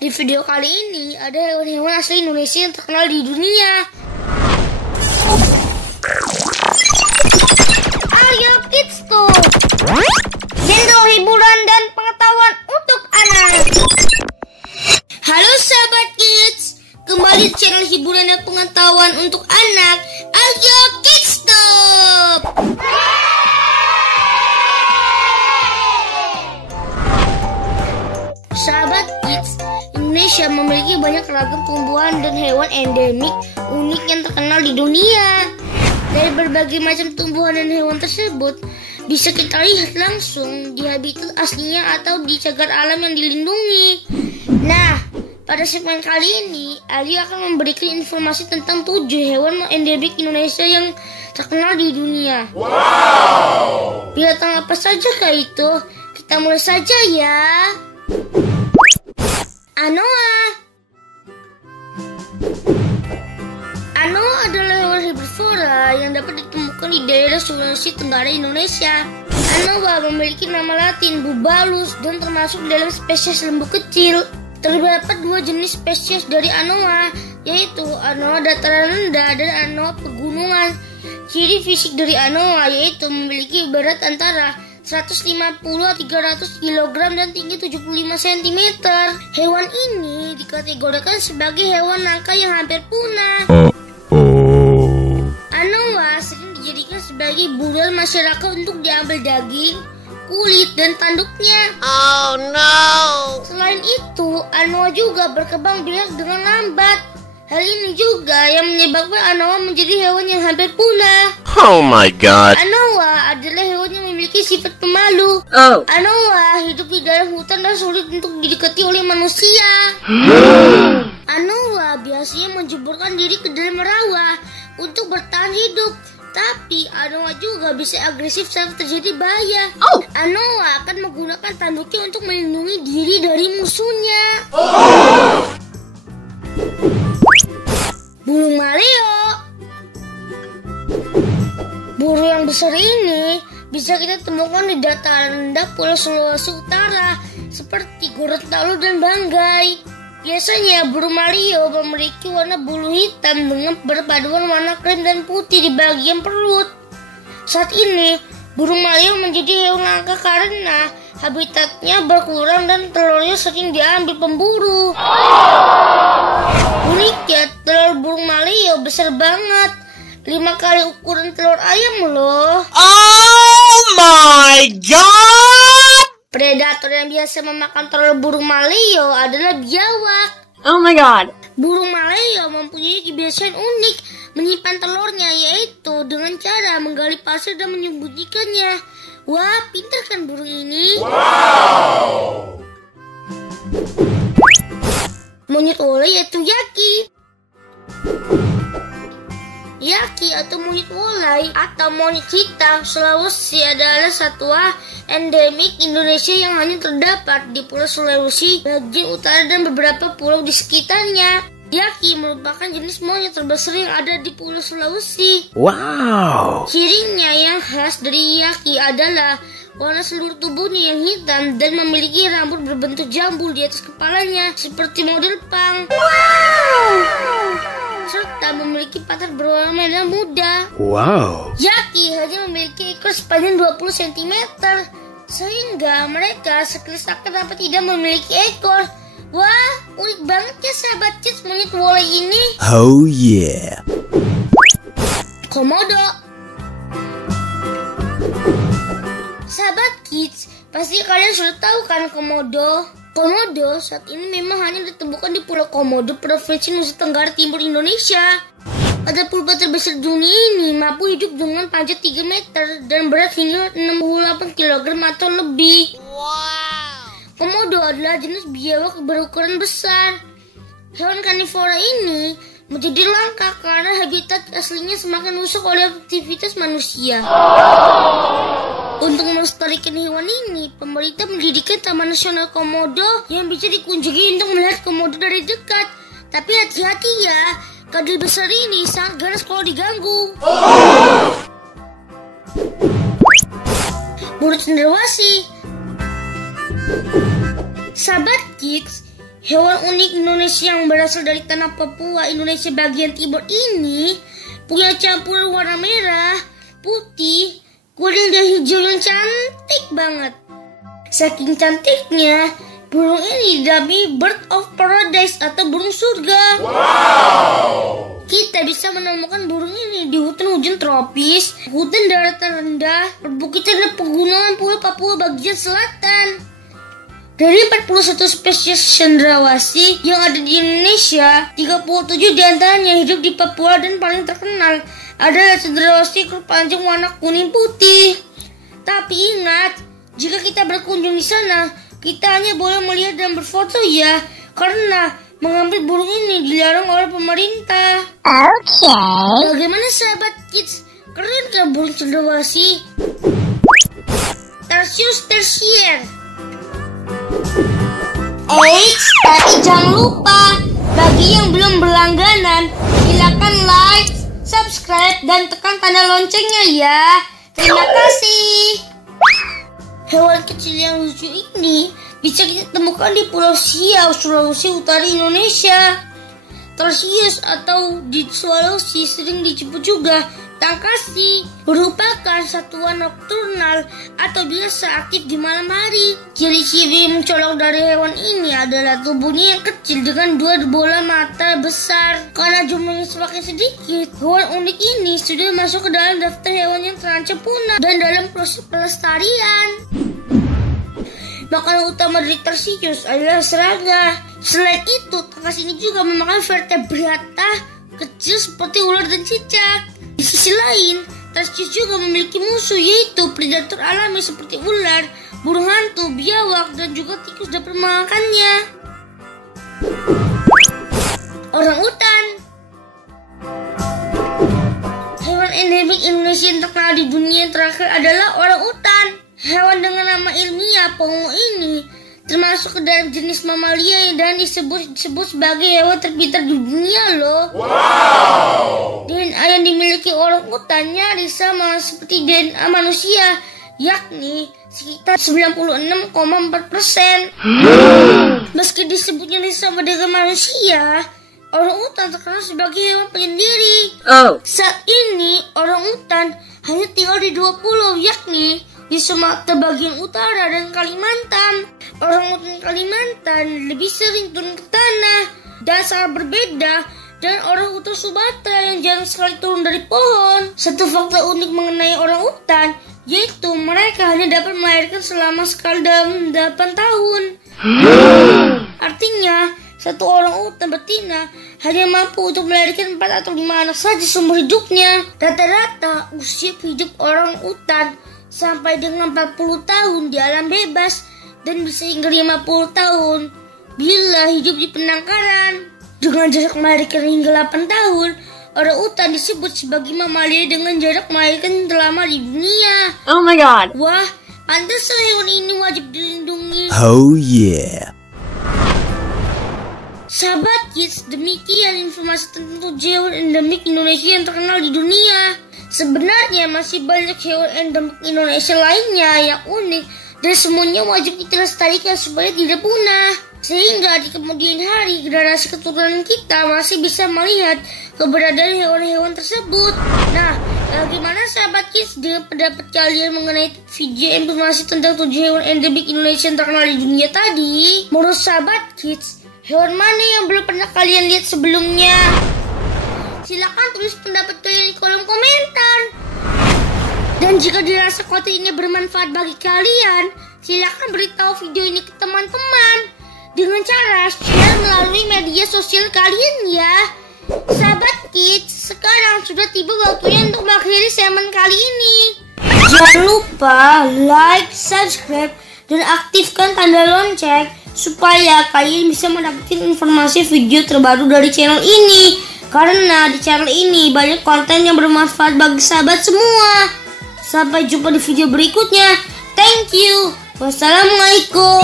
Di video kali ini ada hewan-hewan asli Indonesia yang terkenal di dunia. Ayo Kids Talk, genre hiburan dan pengetahuan untuk anak. Halo sahabat Kids, kembali di channel hiburan dan pengetahuan untuk anak. Ayo Kids Talk. Sahabat Kids, Indonesia memiliki banyak ragam tumbuhan dan hewan endemik unik yang terkenal di dunia. Dari berbagai macam tumbuhan dan hewan tersebut bisa kita lihat langsung di habitat aslinya atau di cagar alam yang dilindungi. Nah, pada segmen kali ini Ali akan memberikan informasi tentang 7 hewan endemik Indonesia yang terkenal di dunia. Wow! Binatang apa saja kah itu? Kita mulai saja ya. Anoa. Anoa adalah hewan herbivora yang dapat ditemukan di daerah Sulawesi Tenggara Indonesia. Anoa memiliki nama latin Bubalus dan termasuk dalam spesies lembu kecil. Terdapat 2 jenis spesies dari Anoa, yaitu Anoa dataran rendah dan Anoa pegunungan. Ciri fisik dari Anoa yaitu memiliki berat antara 150-300 kg dan tinggi 75 cm. Hewan ini dikategorikan sebagai hewan langka yang hampir punah. Anoa sering dijadikan sebagai buruan masyarakat untuk diambil daging, kulit, dan tanduknya. Oh no! Selain itu, Anoa juga berkembang biak dengan lambat. Hal ini juga yang menyebabkan Anoa menjadi hewan yang hampir punah. Oh my god. Anoa adalah hewan yang memiliki sifat pemalu. Anoa hidup di dalam hutan dan sulit untuk didekati oleh manusia. Anoa biasanya menjeburkan diri ke dalam rawa untuk bertahan hidup. Tapi Anoa juga bisa agresif saat terjadi bahaya. Anoa akan menggunakan tanduknya untuk melindungi diri dari musuhnya. Burung maleo. Burung yang besar ini bisa kita temukan di dataran rendah Pulau Sulawesi Utara seperti Gorontalo dan Banggai. Biasanya burung maleo memiliki warna bulu hitam dengan perpaduan warna krem dan putih di bagian perut. Saat ini, burung maleo menjadi hewan langka karena habitatnya berkurang dan telurnya sering diambil pemburu. Uniknya, telur burung maleo besar banget, 5 kali ukuran telur ayam loh. Oh my god! Predator yang biasa memakan telur burung maleo adalah biawak. Oh my god! Burung maleo mempunyai kebiasaan unik menyimpan telurnya, yaitu dengan cara menggali pasir dan menyembunyikannya. Wah, pintar kan burung ini? Wow! Monyet wolai yaitu Yaki. Yaki atau monyet wolai atau monyet hitam Sulawesi adalah satwa endemik Indonesia yang hanya terdapat di Pulau Sulawesi bagian utara dan beberapa pulau di sekitarnya. Yaki merupakan jenis monyet terbesar yang ada di Pulau Sulawesi. Wow! Cirinya yang khas dari Yaki adalah warna seluruh tubuhnya yang hitam dan memiliki rambut berbentuk jambul di atas kepalanya seperti model pang. Wow! Serta memiliki pantat berwarna merah muda. Wow! Yaki hanya memiliki ekor sepanjang 20 cm sehingga mereka sekelas akan dapat tidak memiliki ekor. Wah, unik banget ya sahabat Kids monyet wolai ini. Oh yeah! Komodo. Sahabat Kids, pasti kalian sudah tahu kan Komodo? Komodo saat ini memang hanya ditemukan di Pulau Komodo, Provinsi Nusa Tenggara Timur, Indonesia. Pada purba terbesar dunia ini mampu hidup dengan panjang 3 meter dan berat hingga 68 kg atau lebih. Wow! Komodo adalah jenis biawak berukuran besar. Hewan karnivora ini menjadi langka karena habitat aslinya semakin rusak oleh aktivitas manusia. Untuk melestarikan hewan ini, pemerintah mendirikan Taman Nasional Komodo yang bisa dikunjungi untuk melihat komodo dari dekat. Tapi hati-hati ya, kadal besar ini sangat ganas kalau diganggu. Burung cendrawasih. Sahabat Kids, Hewan unik Indonesia yang berasal dari tanah Papua, Indonesia bagian timur ini punya campuran warna merah, putih, kuning dan hijau yang cantik banget. Saking cantiknya, burung ini dinamai Bird of Paradise atau burung surga. Wow! Kita bisa menemukan burung ini di hutan hujan tropis, hutan daratan rendah, perbukitan dan pegunungan Pulau Papua bagian selatan. Dari 41 spesies cendrawasih yang ada di Indonesia, 37 diantaranya hidup di Papua dan paling terkenal adalah cendrawasih ekor panjang warna kuning putih. Tapi ingat, jika kita berkunjung di sana, kita hanya boleh melihat dan berfoto ya, karena mengambil burung ini dilarang oleh pemerintah. Oke. Bagaimana sahabat kids? Keren kan burung cendrawasih? Tarsius tersier. Tapi jangan lupa, bagi yang belum berlangganan, silakan like, subscribe, dan tekan tanda loncengnya ya. Terima kasih. Hewan kecil yang lucu ini bisa kita temukan di Pulau Siau, Sulawesi Utara, Indonesia. Tarsius atau di Sulawesi sering disebut juga tangkasi, merupakan satuan nokturnal atau biasa aktif di malam hari. Ciri-ciri mencolok dari hewan ini adalah tubuhnya yang kecil dengan 2 bola mata besar. Karena jumlahnya semakin sedikit, hewan unik ini sudah masuk ke dalam daftar hewan yang terancam punah dan dalam proses pelestarian. Makanan utama dari tarsius adalah serangga. Selain itu, tangkas ini juga memakan vertebrata kecil seperti ular dan cicak. Di sisi lain, tarsius juga memiliki musuh, yaitu predator alami seperti ular, burung hantu, biawak, dan juga tikus dapat memakannya. Orangutan. Hewan endemik Indonesia yang terkenal di dunia yang terakhir adalah orangutan. Hewan dengan nama ilmiah pongo ini termasuk ke dalam jenis mamalia dan disebut sebagai hewan terpintar di dunia loh. Wow! DNA yang dimiliki orangutan nyaris sama seperti DNA manusia, yakni sekitar 96,4%. Meski disebutnya sama dengan manusia, orangutan terkenal sebagai hewan penyendiri. Saat ini orangutan hanya tinggal di 2 pulau, yakni di Sumatera bagian utara dan Kalimantan. Orangutan Kalimantan lebih sering turun ke tanah dan sangat berbeda dengan orangutan Sumatera yang jarang sekali turun dari pohon. Satu fakta unik mengenai orangutan yaitu mereka hanya dapat melahirkan selama sekali dalam 8 tahun. Artinya, satu orangutan betina hanya mampu untuk melahirkan 4 atau 5 anak saja seumur hidupnya. Rata-rata usia hidup orangutan sampai dengan 40 tahun di alam bebas dan bisa hingga 50 tahun bila hidup di penangkaran. Dengan jarak melahirkan hingga 8 tahun, orangutan disebut sebagai mamalia dengan jarak melahirkan terlama di dunia. Oh my god. Wah, pantesan hewan ini wajib dilindungi. Oh yeah. Sahabat kids, demikian informasi tentang hewan endemik Indonesia yang terkenal di dunia. Sebenarnya masih banyak hewan endemik Indonesia lainnya yang unik dan semuanya wajib kita lestarikan supaya tidak punah. Sehingga di kemudian hari generasi keturunan kita masih bisa melihat keberadaan hewan-hewan tersebut. Nah, bagaimana sahabat kids dengan pendapat kalian mengenai video informasi tentang 7 hewan endemik Indonesia yang terkenal di dunia tadi? Menurut sahabat kids, hewan mana yang belum pernah kalian lihat sebelumnya? Silakan tulis pendapat kalian di kolom komentar. Dan jika dirasa konten ini bermanfaat bagi kalian, silakan beritahu video ini ke teman-teman dengan cara share melalui media sosial kalian ya. Sahabat kids, sekarang sudah tiba waktunya untuk mengakhiri segmen kali ini. Jangan lupa like, subscribe, dan aktifkan tanda lonceng supaya kalian bisa mendapatkan informasi video terbaru dari channel ini. Karena di channel ini banyak konten yang bermanfaat bagi sahabat semua. Sampai jumpa di video berikutnya. Thank you. Wassalamualaikum.